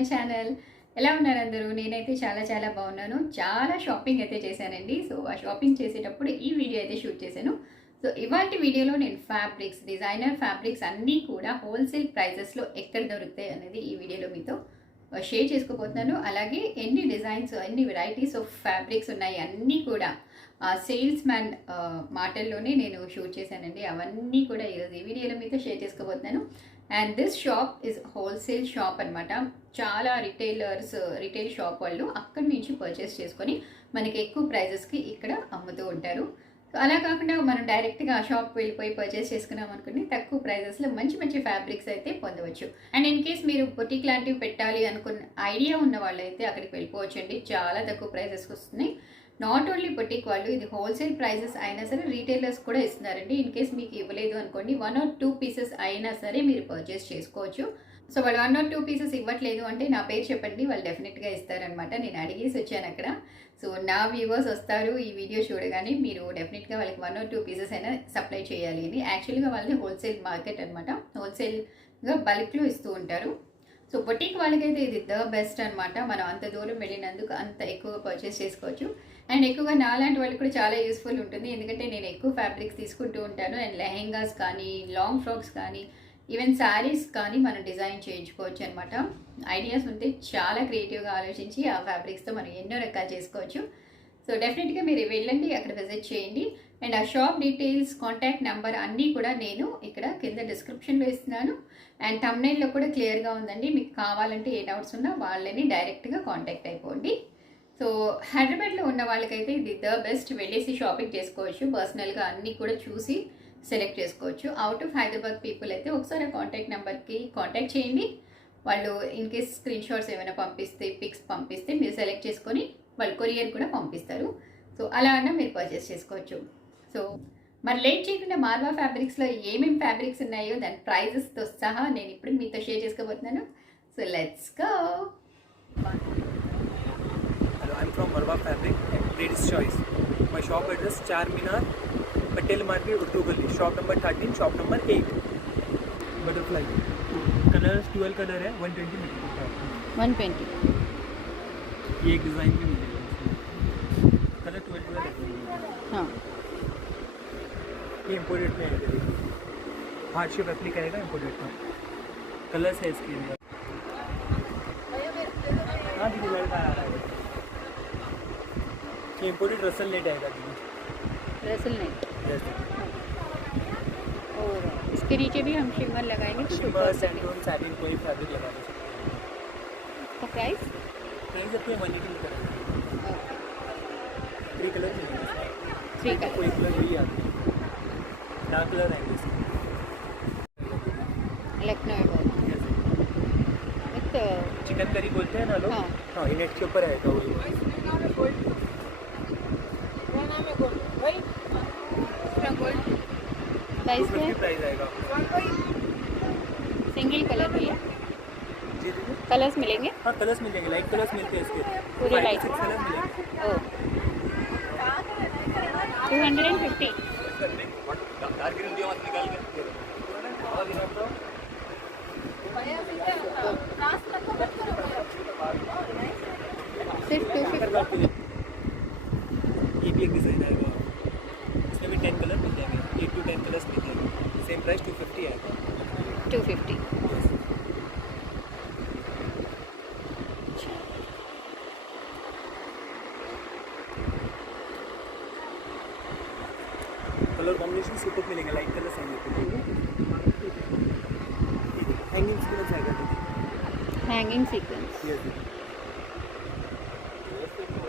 My channel. ఎలా ఉన్నారు అందరూ? నేనైతే చాలా చాలా బాగున్నాను. చాలా షాపింగ్ అయితే చేశానండి. సో ఆ షాపింగ్ చేసేటప్పుడు ఈ వీడియో అయితే షూట్ చేశాను. సో ఇవాల్టి వీడియోలో నేను ఫ్యాబ్రిక్స్, డిజైనర్ ఫ్యాబ్రిక్స్ అన్నీ కూడా హోల్సేల్ ప్రైజెస్లో ఎక్కడ దొరుకుతాయి అనేది ఈ వీడియోలో మీతో షేర్ చేసుకోబోతున్నాను. అలాగే ఎన్ని డిజైన్స్, ఎన్ని వెరైటీస్ ఆఫ్ ఫ్యాబ్రిక్స్ ఉన్నాయి అన్నీ కూడా సేల్స్ మ్యాన్ మాటల్లోనే నేను షూట్ చేశానండి. అవన్నీ కూడా ఈరోజు ఈ వీడియోలో మీతో షేర్ చేసుకోబోతున్నాను. And this shop is wholesale shop అనమాట. చాలా రిటైల్ షాప్ వాళ్ళు అక్కడి నుంచి పర్చేస్ చేసుకొని మనకి ఎక్కువ ప్రైజెస్కి ఇక్కడ అమ్ముతూ ఉంటారు. సో అలా కాకుండా మనం డైరెక్ట్గా ఆ షాప్ వెళ్ళిపోయి పర్చేస్ చేసుకున్నాం అనుకుని తక్కువ ప్రైజెస్లో మంచి మంచి ఫ్యాబ్రిక్స్ అయితే పొందవచ్చు. అండ్ ఇన్ కేస్ మీరు బొటిక్ లాంటివి పెట్టాలి అనుకున్న ఐడియా ఉన్న వాళ్ళు అయితే అక్కడికి వెళ్ళిపోవచ్చండి. చాలా తక్కువ ప్రైజెస్కి వస్తున్నాయి. నాట్ ఓన్లీ బొటిక్ వాళ్ళు, ఇది హోల్సేల్ ప్రైజెస్ అయినా సరే రీటైలర్స్ కూడా ఇస్తున్నారండి. ఇన్ కేస్ మీకు ఇవ్వలేదు అనుకోండి, 1 or 2 పీసెస్ అయినా సరే మీరు పర్చేస్ చేసుకోవచ్చు. సో వాళ్ళు 1 or 2 పీసెస్ ఇవ్వట్లేదు అంటే నా పేరు చెప్పండి, వాళ్ళు డెఫినెట్గా ఇస్తారనమాట. నేను అడిగేసి వచ్చాను అక్కడ. సో నా వ్యూవర్స్ వస్తారు ఈ వీడియో చూడగానే, మీరు డెఫినెట్గా వాళ్ళకి 1 or 2 పీసెస్ అయినా సప్లై చేయాలి అని. యాక్చువల్గా వాళ్ళది హోల్సేల్ మార్కెట్ అనమాట. హోల్సేల్గా బల్క్లో ఇస్తూ ఉంటారు. సో బొటిక్ వాళ్ళకైతే ఇది ద బెస్ట్ అనమాట. మనం అంత దూరం వెళ్ళినందుకు అంత ఎక్కువ పర్చేస్ చేసుకోవచ్చు. అండ్ ఎక్కువగా నాలాంటి వాళ్ళకి కూడా చాలా యూస్ఫుల్ ఉంటుంది. ఎందుకంటే నేను ఎక్కువ ఫ్యాబ్రిక్స్ తీసుకుంటూ ఉంటాను. అండ్ లెహెంగాస్ కానీ, లాంగ్ ఫ్రాక్స్ కానీ, ఈవెన్ శారీస్ కానీ మనం డిజైన్ చేయించుకోవచ్చు అనమాట. ఐడియాస్ ఉంటే చాలా క్రియేటివ్గా ఆలోచించి ఆ ఫ్యాబ్రిక్స్తో మనం ఎన్నో రకాలు చేసుకోవచ్చు. సో డెఫినెట్గా మీరు వెళ్ళండి, అక్కడ విజిట్ చేయండి. అండ్ ఆ షాప్ డీటెయిల్స్, కాంటాక్ట్ నెంబర్ అన్నీ కూడా నేను ఇక్కడ కింద డిస్క్రిప్షన్లో ఇస్తున్నాను. అండ్ థంబ్నెయిల్లో కూడా క్లియర్గా ఉందండి. మీకు కావాలంటే ఏ డౌట్స్ ఉన్నా వాళ్ళని డైరెక్ట్గా కాంటాక్ట్ అయిపోండి. సో హైదరాబాద్లో ఉన్న వాళ్ళకైతే ఇది ద బెస్ట్. వెళ్ళేసి షాపింగ్ చేసుకోవచ్చు. పర్సనల్గా అన్నీ కూడా చూసి సెలెక్ట్ చేసుకోవచ్చు. అవుట్ ఆఫ్ హైదరాబాద్ పీపుల్ అయితే ఒకసారి కాంటాక్ట్ నెంబర్కి కాంటాక్ట్ చేయండి. వాళ్ళు ఇన్ కేస్ స్క్రీన్ షాట్స్ ఏమైనా పంపిస్తే, పిక్స్ పంపిస్తే మీరు సెలెక్ట్ చేసుకొని వాళ్ళు కొరియర్ కూడా పంపిస్తారు. సో అలా అన్నా మీరు పర్చేస్ చేసుకోవచ్చు. సో మరి లేట్ చేయకుండా మార్వా ఫ్యాబ్రిక్స్లో ఏమేమి ఫ్యాబ్రిక్స్ ఉన్నాయో దాని ప్రైజెస్తో సహా నేను ఇప్పుడు మీతో షేర్ చేసుకోబోతున్నాను. So let's go. Hello, I'm from Marwa Fabric and Ladies Choice. My shop address Charminar, Patel Market, Urdu Gully. Shop number 13, shop number 8. Butterfly. Colors 12 colour है, 120 मीटर का. 120. ये एक डिज़ाइन भी मिलेगा इसमें. कलर 12 है. हाँ. ये इम्पोर्टेड में है. हार्ड शेप एप्लिक आएगा इम्पोर्टेड का. कलर्स है इसके लिए. हाँ जी, डिज़ाइन आ रहा है. ये इम्पोर्टेड रसल नेट आएगा दीदी. Russell net. Yes. और इसके नीचे भी हम शिमर लगाएंगे तो शिमर, सैंडोन, सैटिन कोई फैब्रिक लगा दे सकते हैं. तो प्राइस अपने 180 मीटर है. 3 कलर मिलेंगे इसमें. 3 कलर. कोई कलर वही आते हैं. डार्क कलर आएंगे इसमें. लखनऊ विथ चिकन करी बोलते हैं ना लोग. हाँ. हाँ, ये नेट के ऊपर आएगा वही. प्राइस क्या है? प्राइस आएगा. सिंगल कलर भैया, जी दीदी. कलर्स मिलेंगे? हाँ, कलर्स मिल जाएंगे. लाइट कलर्स मिलते हैं इसके. पूरे 5 light. to 6 कलर मिलेंगे. ओ 250. सिर्फ 250. ये भी एक डिज़ाइन आएगा. इसमें भी 10 कलर मिल जाएंगे. 8 to 10 कलर्स मिल जाएंगे. सेम प्राइस 250 आएगा. 250. कलर कॉम्बिनेशन सुपर मिलेंगे. लाइट कलर्स आएंगे. हैंगिंग सीक्वेंस आएगा दीदी. Hanging sequence. यस दीदी.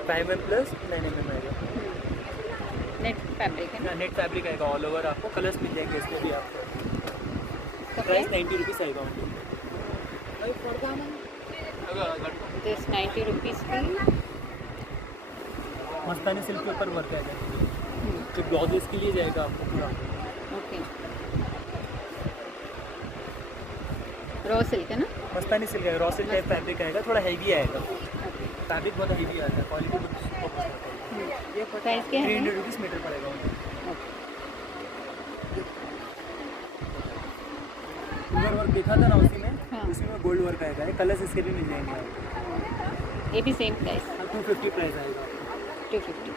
5 mm प्लस 9 mm आएगा. नेट फैब्रिक है ना? नेट फैब्रिक आएगा ऑल ओवर. आपको कलर्स मिल जाएंगे इसमें भी. आपको प्राइस 90 रुपीज़ आएगा. दिस 90 रुपीज़ की. मस्तानी सिल्क के ऊपर वर्क आएगा. जो ब्लाउजेस के लिए जाएगा आपको पूरा. ओके. रॉ सिल्क है ना? मस्तानी सिल्क है. रॉ सिल्क टाइप फैब्रिक आएगा. थोड़ा हैवी आएगा. फैब्रिक बहुत हैवी आता है. क्वालिटी बहुत. प्राइस क्या है? 300 रुपीज़ मीटर पड़ेगा. पूरा वर्क देखा था ना उसी में. हाँ. उसी में गोल्ड वर्क आएगा, कलर्स इसके भी मिल जाएंगे आपको। ये भी सेम प्राइस 250 प्राइस आएगा आपको। 250।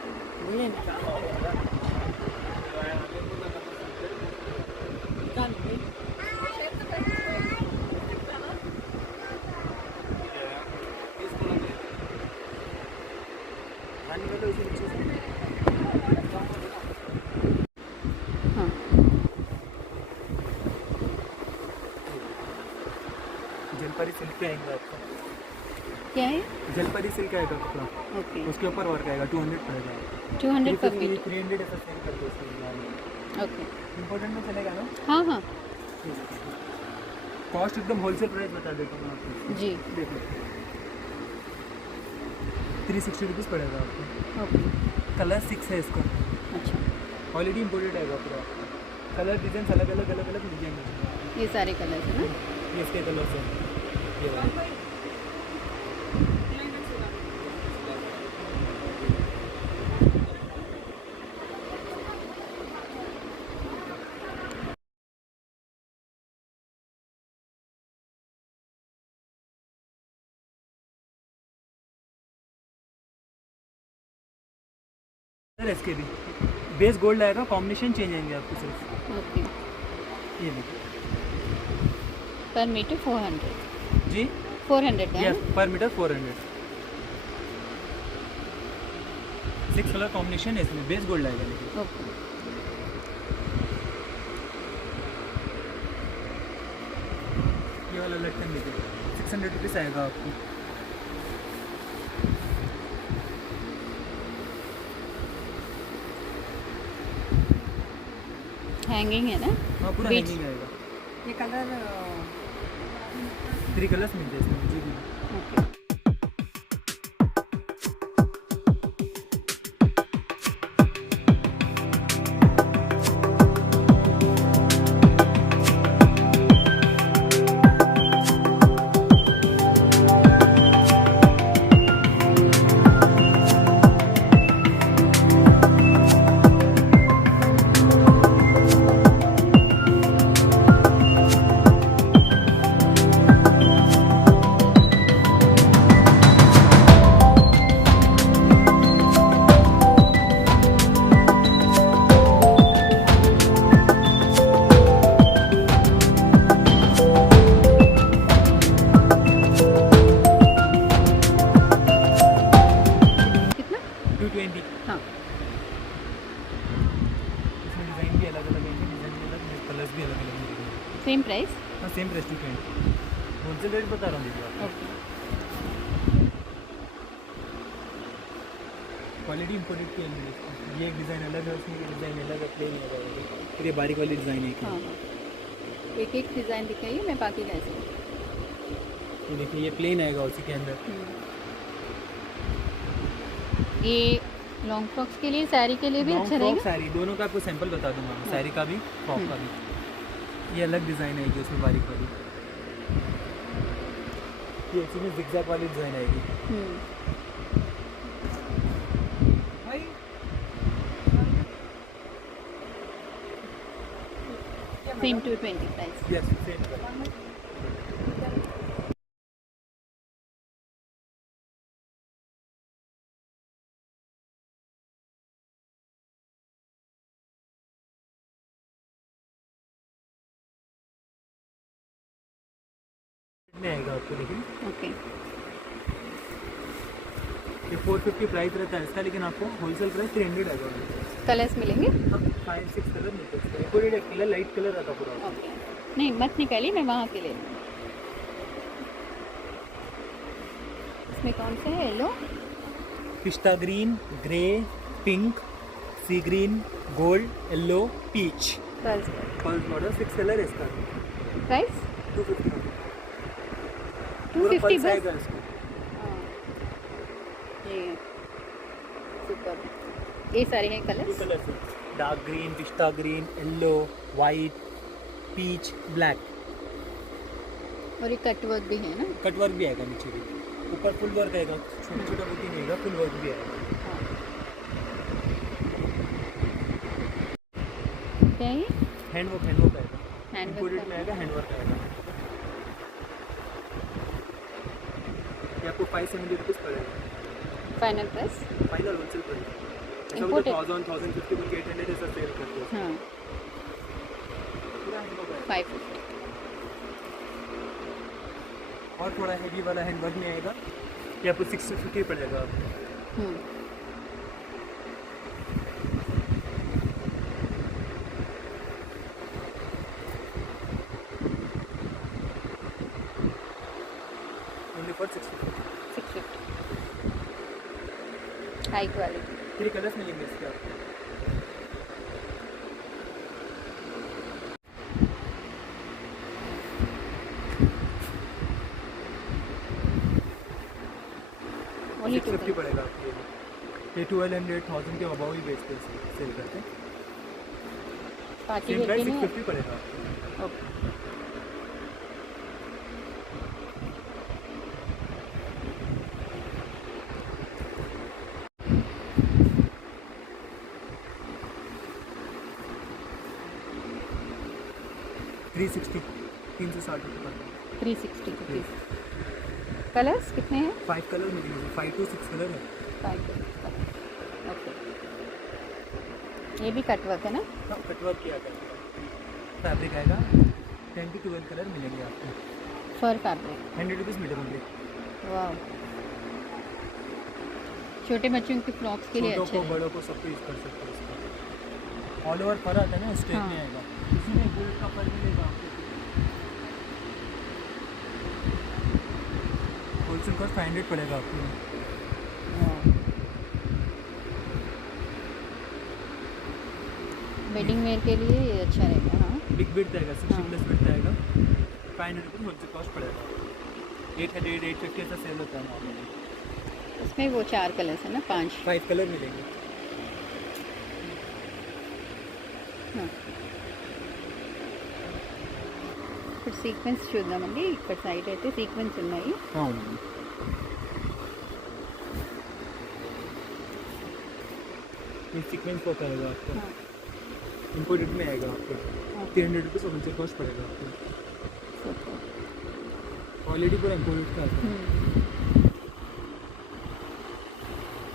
हाँ जलपरी सिल्क पे आएंगे आपको। क्या है? जलपरी सिल्क आएगा कपड़ा, ओके उसके ऊपर वर्क आएगा, 200 पड़ेगा। 200 पर 300 ऐसा सेल करते हैं। ओके। इम्पोर्टेंट में चलेगा ना? हाँ हाँ कॉस्ट एकदम होलसेल प्राइस बता देता हूँ आपको। जी। देखो 360 रुपीज़ पड़ेगा आपको। ओके कलर 6 है इसका, अच्छा। ऑलरेडी इम्पोर्टेड आएगा पूरा। कलर डिजाइन अलग अलग मिल जाएंगे। ये सारे कलर है ना? ये इसके कलर से ये वाले। सर इसके भी बेस गोल्ड आएगा, कॉम्बिनेशन चेंज आएंगे आपको सिर्फ। ओके। ये भी पर मीटर 400 जी 400 है यस, पर मीटर 400। 6 कलर कॉम्बिनेशन है इसमें, बेस गोल्ड आएगा लेकिन। ओके। ये वाला लटकन देखिए 600 रुपीज़ आएगा आपको। हैंगिंग है ना? हाँ पूरा Beads. हैंगिंग आएगा। ये कलर 3 कलर्स मिलते हैं इसमें जी भी। ओके। कितना? 220। हाँ इसमें डिज़ाइन भी अलग अलग है, डिज़ाइन भी अलग, कलर्स भी अलग अलग मिलेंगे। Same price? हाँ सेम प्राइस 220। होलसेल रेट बता रहा हूँ दीदी आपको। ओके। क्वालिटी इम्पोर्टेड की है। ये एक डिज़ाइन अलग है, उसमें ये डिज़ाइन अलग है, प्लेन अलग है। फिर ये बारीक वाली डिज़ाइन है हाँ हाँ एक एक डिज़ाइन दिखाइए, मैं बाकी कैसे। ये देखिए ये प्लेन आएगा उसी के अंदर। ये लॉन्ग फ्रॉक्स के लिए, साड़ी के लिए भी लॉन्ग अच्छा फ्रॉक रहेगा? साड़ी दोनों का आपको सैंपल बता दूंगा, हाँ। साड़ी का भी फ्रॉक का भी। ये अलग डिज़ाइन आएगी उसमें बारीक वाली। ये इसी में जिगजैग वाली डिज़ाइन आएगी। Same 220 price. Yes same. में आएगा आपको, लेकिन ओके। ये 450 प्राइस रहता है इसका, लेकिन आपको होलसेल प्राइस 300 आएगा। कलर्स मिलेंगे? 5-6 कलर मिलते हैं। पूरे कलर लाइट कलर रहता पूरा। ओके। नहीं मत निकालिए, मैं वहाँ के ले लूँगी। इसमें कौन सा है? Yellow, pista green, grey, pink, sea green, gold, yellow, peach. Pearls. Pearls model 6 colour है इसका। प्राइस 250 250 पर्ल्स बस? आएगा इसको। हाँ ये सुपर। ये सारे हैं टू कलर्स? कलर्स है, डार्क ग्रीन, पिस्ता green, yellow, white, peach, black. और ये कट वर्क भी है ना? कट वर्क भी आएगा नीचे भी, ऊपर फुल वर्क आएगा, छोटा छोटा बूटी नहीं आएगा, फुल वर्क भी आएगा। हाँ। क्या है? हैंड वर्क आएगा, हैंड इम्पोर्टेड वर्क में आएगा, हैंड वर्क आएगा। ये आपको 570 रुपीज़ पड़ेगा, final price. Final wholesale price. ऐसा बोलो Imported? 1000-1050 बोल के 800 ऐसा सेल करते हैं। हाँ पूरा हैंडवर्क है। 550। और थोड़ा हैवी वाला हैंडवर्क में आएगा, ये आपको 650 पड़ेगा आपको। Only for 650। 650 high quality. 3 colours मिलेंगे इसके आपको। ओनली 650 पड़ेगा आपको। ये 1200-1000 के अबाव ही बेचते हैं, सेल करते हैं। पार्टी सेम वेयर प्राइस के लिए। 650 पड़ेगा आपको। ओके। थ्री 360 रुपये पड़ेगा। 360 रुपीज़। कलर्स कितने हैं? 5 कलर मिलेंगे, 5 to 6 कलर है। 5 ओके। ये भी कटवर्क है ना? हाँ, कटवर्क किया गया है। फैब्रिक आएगा 10 to 12 कलर मिलेंगे आपको। फर फैब्रिक। 100 रुपीज़ मीटर होंगे। वाह, छोटे बच्चों की फ्रॉक्स के लिए छोटों अच्छे को हैं। बड़ों को सबको यूज़ कर सकते हैं इसका। ऑल ओवर फर आता है ना, स्ट्रेट हाँ। में आएगा। इसमें बुलेट का फर मिलेगा आपको। होलसेल कॉस्ट 500 पड़ेगा आपको। वेडिंग वेयर के लिए ये अच्छा रहेगा। हाँ बिग बिट आएगा, 60 हाँ। प्लस बिट आएगा। 500 रुपीज़ होलसेल कॉस्ट पड़ेगा। 800-850 ऐसा सेल होता है नॉर्मली। इसमें वो 4 कलर्स है ना? 5। 5 कलर मिलेंगे। हाँ। ఇప్పుడు సీక్వెన్స్ చూద్దామండి. ఇక్కడ సైడ్ అయితే సీక్వెన్స్ ఉన్నాయి. అవును. ये सीक्वेंस वर्क आएगा आपको, हाँ इम्पोर्टेड में आएगा आपको। ओके 300 रुपीज़ होलसेल कॉस्ट पड़ेगा आपको। सुपर। ऑलरेडी पूरा इम्पोर्टेड का आता है।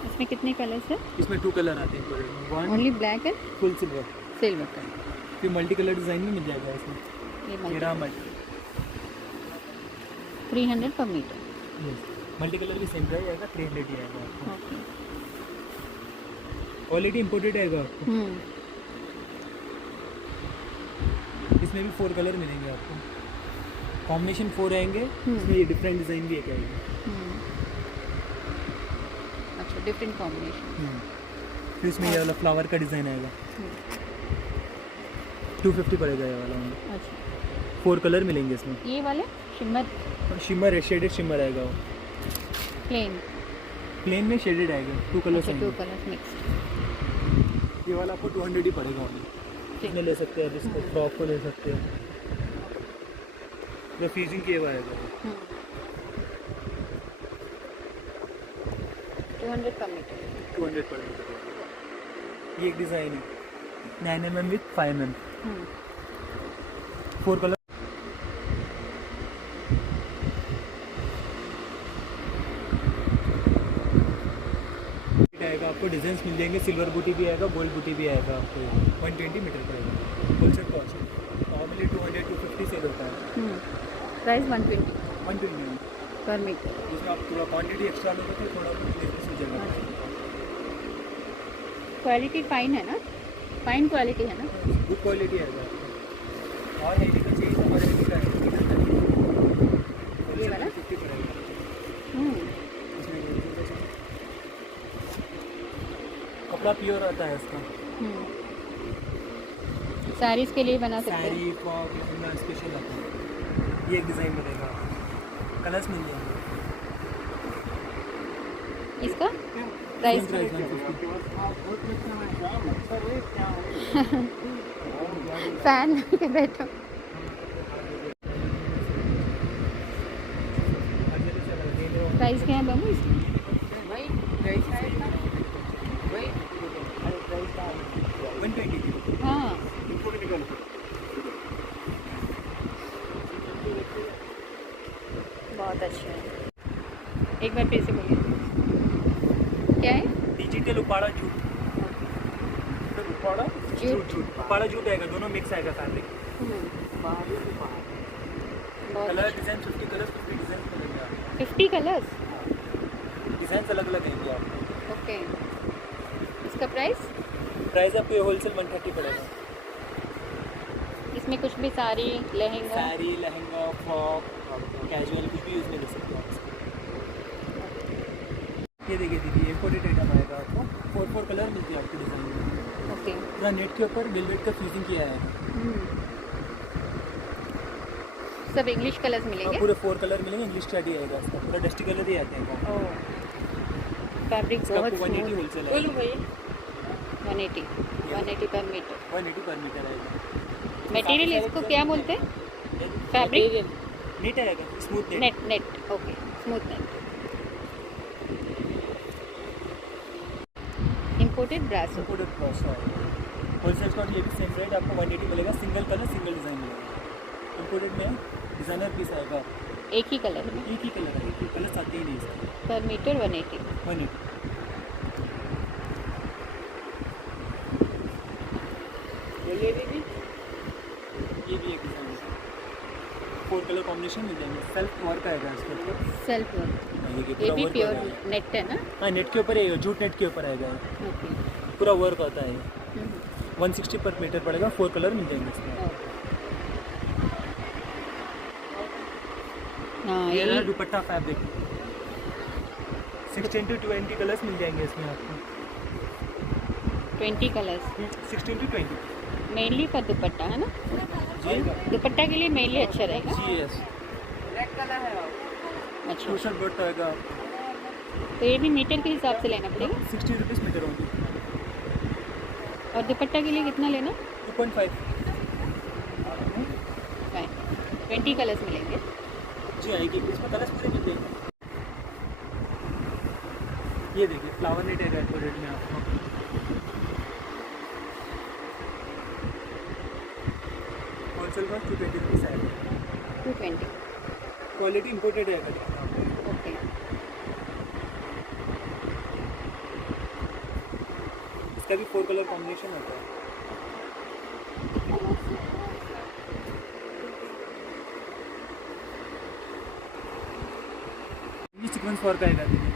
इसमें कितने कलर्स है? इसमें 2 कलर आते हैं इम्पोर्टेड में। 1 only black and full silver, silver colour. फिर मल्टी कलर डिज़ाइन में मिल जाएगा इसमें। ये ये रहा मल्टी 300 पर मीटर। मल्टी कलर भी सेम प्राइस आएगा, 300 ही आएगा आपको। ओके। ऑलरेडी इम्पोर्टेड आएगा आपको। इसमें भी 4 कलर मिलेंगे आपको, कॉम्बिनेशन 4 आएंगे। इसमें ये डिफरेंट डिज़ाइन भी एक आएगी। अच्छा, डिफरेंट कॉम्बिनेशन। फिर इसमें ये वाला फ्लावर का डिज़ाइन आएगा, 250 पड़ेगा ये वाला। अच्छा, 4 कलर मिलेंगे इसमें। ये वाले शिमर शिमर है, शेडेड शिमर आएगा वो। प्लेन। प्लेन में शेडेड आएगा, 2 कलर्स अच्छा, 2 आएंगे। Colours mix. ये वाला आपको 200 ही पड़ेगा। इसमें ले सकते हैं, जिसको फ्रॉक को ले सकते हैं। जो फ्यूजिंग किया हुआ आएगा 200 पर मीटर। 200 पड़ेगा। ये एक डिज़ाइन है 9 mm विथ 5 mm, 4 कलर आएगा आपको। डिज़ाइंस मिल जाएंगे, सिल्वर बूटी भी आएगा, गोल्ड बूटी भी आएगा आपको। 120 मीटर पड़ेगा होलसेल कॉस्ट। नॉर्मली 200-250 सेल होता है। प्राइस 120 120 पर मीटर। जिसमें आप थोड़ा क्वान्टिटी एक्स्ट्रा लोगे तो थोड़ा बहुत डिस्काउंट हो जाएगा। क्वालिटी फाइन है ना? फाइन क्वालिटी है ना? गुड क्वालिटी आएगा आपको। और हैवी का चाहिए, हमारे हैवी का है। ये वाला? 50 पड़ेगा। इसमें कपड़ा प्योर आता है इसका। साड़ीज़ के लिए बना सकते हैं। साड़ी फ्रॉक इतना स्पेशल आता है। ये एक डिज़ाइन मिलेगा आपको, कलर्स मिल जाएंगे। इसका प्राइस सेम प्राइस 150। फैन के बैठो। प्राइस क्या है बाबू इसकी? 120 हाँ, बहुत अच्छा है। एक बार फिर से बोलिए, क्या है? Digital Uppada jute, Uppada jute. Uppada jute आएगा, दोनों मिक्स आएगा fabric. Colour design 50 colours 50 design मिलेंगे आपको। 50 कलर्स। डिजाइन अलग अलग आएंगे आपको। ओके, इसका प्राइस? प्राइस आपको ये होलसेल 130 पड़ेगा। इसमें कुछ भी साड़ी, लहंगा? साड़ी, लहंगा, फ्रॉक, कैजुअल कुछ भी यूज़ में ले सकते हो आप इसको। ये देखिए दीदी, इम्पोर्टेड आइटम आएगा आपको, 4 कलर मिलती है आपको डिज़ाइन में। ओके। पूरा नेट के ऊपर वेलवेट का फ्यूजिंग किया है। सब इंग्लिश कलर्स मिलेंगे? पूरे 4 कलर मिलेंगे, इंग्लिश का भी आएगा इसका, पूरा डस्टी कलर ही आते हैं। फैब्रिक बहुत 180 होलसेल है। 180 पर मीटर। 180 पर मीटर आएगा। मटेरियल इसको क्या बोलते हैं? फैब्रिक? नेट आएगा, smooth net. Net. Okay, smooth net. Imported brasso. Imported brasso आएगा। होलसेल का ये भी सेम रेट आपको 180 मिलेगा, सिंगल कलर सिंगल डिज़ाइन मिलेगा। इम्पोर्टेड में डिज़ाइनर पीस आएगा, एक ही कलर में? एक ही कलर है, एक ही कलर आते ही नहीं इसका। पर मीटर 180। 180। ये भी एक डिज़ाइन है, 4 कलर कॉम्बिनेशन मिल जाएंगे। सेल्फ वर्क आएगा इसके ऊपर। Self work. ये भी प्योर नेट है ना? हाँ, नेट के ऊपर है, जूट नेट के ऊपर आएगा। ओके। पूरा वर्क आता है। 160 पर मीटर पड़ेगा, 4 कलर मिल जाएंगे इसमें। हाँ, ये रहा दुपट्टा फैब्रिक, 16 to 20 कलर्स मिल जाएंगे इसमें आपको। 20 कलर्स 16 to 20। मेनली पर दुपट्टा है ना? जी दुपट्टा के लिए मेनली अच्छा रहेगा। जी यस। अच्छा, टू शर्ट बर्थ आएगा, तो ये भी मीटर के हिसाब से लेना पड़ेगा? 60 रुपीज़ मीटर होगी। और दुपट्टा के लिए कितना लेना? 2.5। 20 कलर्स मिलेंगे। जी आएगी, इसमें कलर्स पूरे मिल जाएंगे। ये देखिए फ्लावर नेट है रेड रेड में आपको। होलसेल का 220 रुपीज़ आएगा। 220। क्वालिटी इंपोर्टेड है। ओके। इसका भी 4 कलर कॉम्बिनेशन होता है। ये सीक्वेंस वर्क आएगा दीदी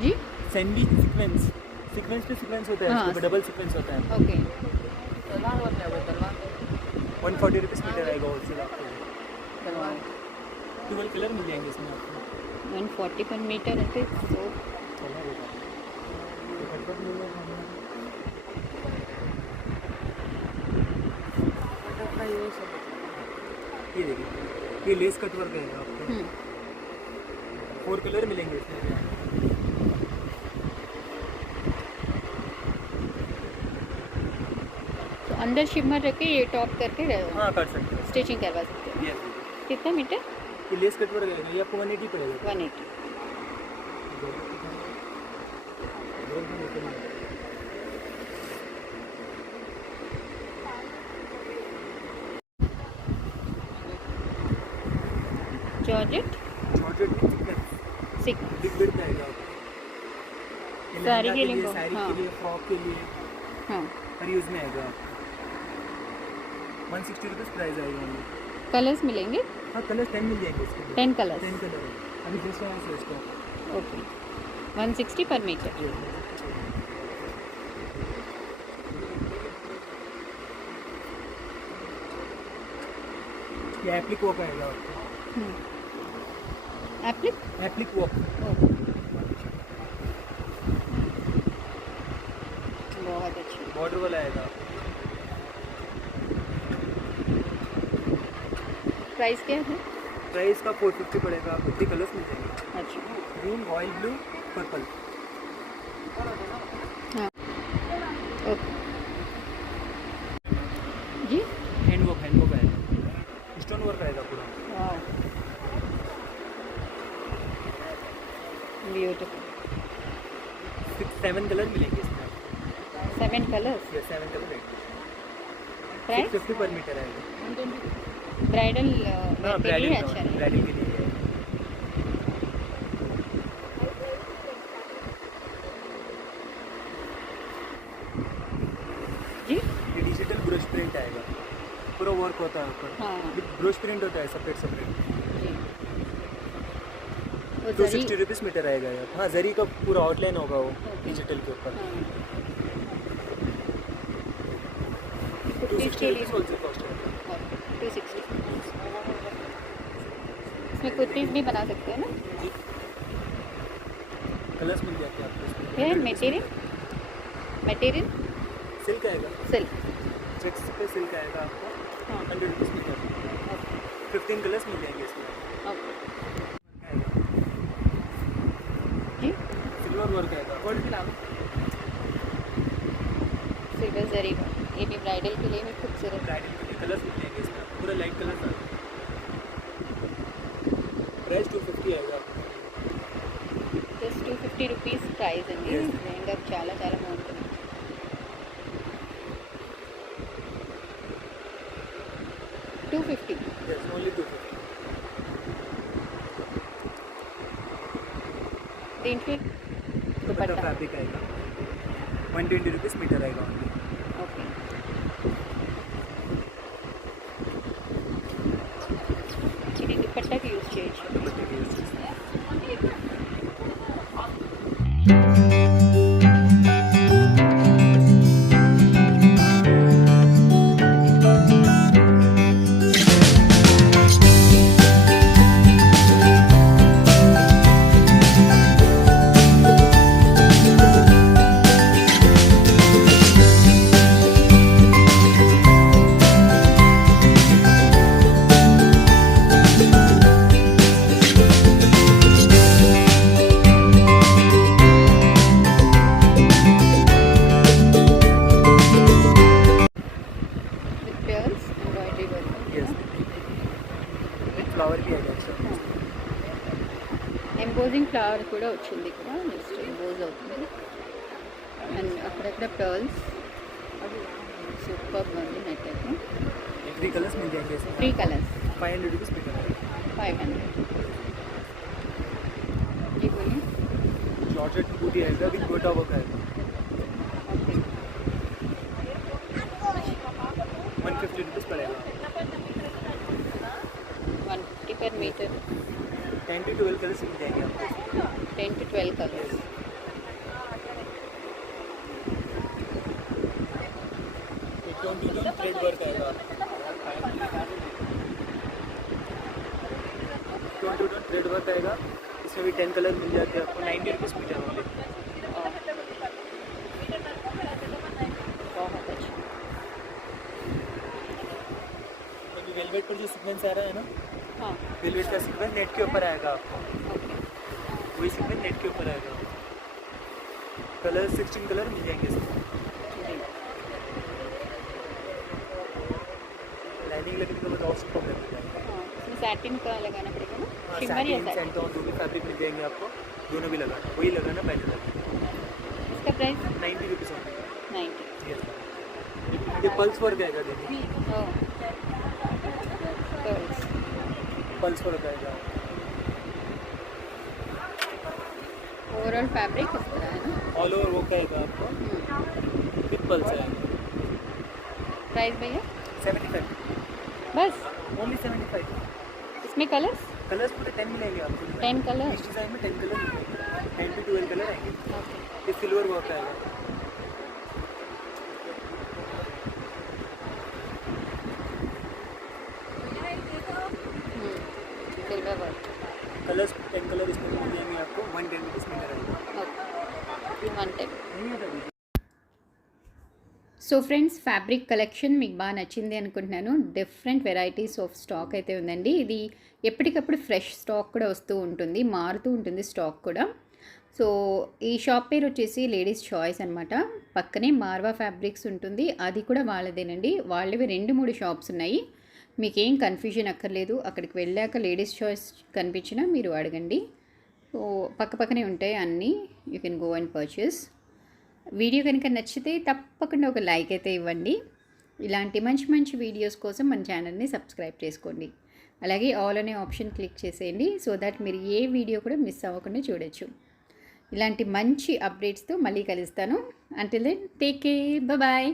जी? सैंडी सीक्वेंस, सीक्वेंस पे सीक्वेंस होता है, हाँ। इसके ऊपर डबल सीक्वेंस होता है। ओके। 140 रुपीज़ मीटर आएगा होलसेल आपको। 12 कलर मिल जाएंगे इसमें आपको। 140 पर मीटर है तो ये देखिए, ये लेस कट वर्क आएगा आपको। 4 कलर मिलेंगे इसमें। तो अंदर शिमर रख के ये टॉप करके हाँ कर सकते हैं। स्टिचिंग करवा सकते हैं। यस, कितना मीटर? ये लेस कट वर्क आएगा, ये आपको 180 पड़ेगा। 180। Georgette georgette sequence sequence big bit आएगा आपको। ये साड़ी लहंगा के लिए साड़ी हाँ। के लिए, फ्रॉक के लिए, हाँ। हर यूज़ में आएगा आपको। 160 रुपीज़ प्राइस आएगा हमें। कलर्स मिलेंगे? हाँ कलर 10 मिल जाएंगे इसके लिए। 10 कलर्स। 10 कलर है अभी जस्ट आया है इसका। ओके। 160 पर मीटर। ये एप्लिक वर्क आएगा आपको। एप्लिक? एप्लिक वर्क बहुत अच्छी। बॉर्डर वाला आएगा। प्राइस क्या है? प्राइस का 450 पड़ेगा, 50 कलर्स मिल जाएंगे। अच्छा। Green, oil blue, purple. हाँ ओके जी। हैंड वर्क आएगा, स्टोन वर्क आएगा पूरा। वाह ब्यूटीफुल। 6-7 कलर मिलेंगे इसमें। 7 कलर्स। ये 7 कलर है। प्राइस 650 पर मीटर आएगा। ब्राइडल हाँ के लिए अच्छा ब्राइडल के लिए है। पूरा वर्क होता है ऊपर, हाँ विद ब्रश प्रिंट होता है सेपरेट सेपरेट। जी। वो 260 रुपीज़ मीटर आएगा यार। हाँ, जरी का पूरा आउटलाइन होगा वो ओके। डिजिटल के ऊपर। हाँ 260 के लिए रुपीज़ होलसेल कॉस्ट है। 260। इसमें कुर्तीज़ भी बना सकते हैं ना? जी, कलर्स मिल जाते हैं आपको इसमें। ये 100 मटेरियल मटेरियल सिल्क आएगा, सिल्क। चेक्स पे सिल्क आएगा आपको, हाँ 100 रुपीज़ मीटर। ओके 15 कलर्स मिल जाएंगे इसमें। ओके आएगा जी। सिल्वर वर्क आएगा, गोल्ड भी नाम सिल्वर जरी का ये भी ब्राइडल के लिए भी खूबसूरत। ब्राइडल के लिए कलर्स मिल जाएंगे इसमें, पूरा लाइट कलर था। प्राइस 250 आएगा आपको। జస్ట్ 250 రూపీస్ ప్రైస్ అండి. Yes. లెహంగా చాలా చాలా బాగుంటుంది. 250. Yes, only 250. దీంట్లో दुपट्टा दुपट्टा फैब्रिक आएगा, 120 रुपीज़ मीटर आएगा ओनली। ఓకే. ఇది దుపట్టాకి యూజ్ చేయొచ్చు. दुपट्टे के यूज से। With pearls embroidery work. Yes, with flower भी आएगा एक्स्ट्रा। ఎంబోజింగ్ ఫ్లవర్ కూడా వచ్చింది ఇక్కడ. నెక్స్ట్ ఎంబోజ్ అవుతుంది అండ్ అక్కడక్కడ పర్ల్స్. సూపర్గా ఉంది నెట్ అయితే. 3 कलर्स मिल जाएंगे इसमें। 3 कलर्स 500 रुपीज़ मीटर आएगा। 500. जी बोलिए. जॉर्जेट बूटी आएगा, विद गोटा वर्क आएगा, ओके 150 रुपीज़ पड़ेगा। 150 पर मीटर. 10 to 12 कलर्स मिल जाएंगे आपको। 10 to 12 colours. Tone to tone thread work आएगा, tone to tone thread work आएगा। इसमें भी 10 कलर मिल जाते हैं आपको, 90 रुपीज़ मीटर ओनली। बहुत अच्छा. अभी वेलवेट पर जो सीक्वेंस आ रहा है ना, हाँ वेलवेट का सीक्वेंस नेट के ऊपर आएगा आपको, ओके. वही सीक्वेंस नेट के ऊपर आएगा। कलर 16 कलर मिल जाएंगे इसमें। जी लाइनिंग लगने के बाद और सुपर मिल जाएगा। हाँ इसमें सैटिन का लगाना पड़ेगा ना. हाँ, शिमर या सैटिन सैटिन. सेंटोन दोनों फैब्रिक मिल जाएंगे आपको, दोनों भी लगाना, वही लगाना बेटर है। इसका प्राइस 90 रुपीज़ ओनली। 90. ये पल्स वर्क आएगा, देखिए ओह pearls. पल्स वर्क आएगा। ओवरऑल फैब्रिक इस तरह है ना. ऑल ओवर वर्क आएगा आपको, विद पल्स आएगा। प्राइस भैया 75, बस. ओनली 75। इसमें कलर्स कलर्स पूरे 10 मिलेंगे आपको। 10 कलर. इस डिज़ाइन में 10 कलर मिलेंगे, 10 to 12 कलर आएंगे। ओके ये सिल्वर वर्क आएगा, सिल्वर वर्क. कलर्स 10 कलर इसमें मिल जाएंगे आपको, 110 रुपीज़ मीटर आएगा। ओके ఇది 110. नहीं है तभी। సో ఫ్రెండ్స్ ఫ్యాబ్రిక్ కలెక్షన్ మీకు బాగా నచ్చింది అనుకుంటున్నాను. డిఫరెంట్ వెరైటీస్ ఆఫ్ స్టాక్ అయితే ఉందండి. ఇది ఎప్పటికప్పుడు ఫ్రెష్ స్టాక్ కూడా వస్తూ ఉంటుంది, మారుతూ ఉంటుంది స్టాక్ కూడా. సో ఈ షాప్ పేరు వచ్చేసి లేడీస్ చాయిస్ అనమాట. పక్కనే మార్వా ఫ్యాబ్రిక్స్ ఉంటుంది, అది కూడా వాళ్ళదేనండి. వాళ్ళవి 2-3 షాప్స్ ఉన్నాయి. మీకేం కన్ఫ్యూజన్ అక్కర్లేదు. అక్కడికి వెళ్ళాక లేడీస్ చాయిస్ కనిపించినా మీరు అడగండి. సో పక్కపక్కనే ఉంటాయి అన్నీ. You can go and purchase. Video కనుక నచ్చితే తప్పకుండా ఒక లైక్ అయితే ఇవ్వండి. ఇలాంటి మంచి మంచి వీడియోస్ కోసం మన ఛానల్ని సబ్స్క్రైబ్ చేసుకోండి. అలాగే ఆల్ అనే ఆప్షన్ క్లిక్ చేసేయండి, సో దట్ మీరు ఏ వీడియో కూడా మిస్ అవ్వకుండా చూడొచ్చు. ఇలాంటి మంచి అప్డేట్స్తో మళ్ళీ కలుస్తాను. Until then take care, bye.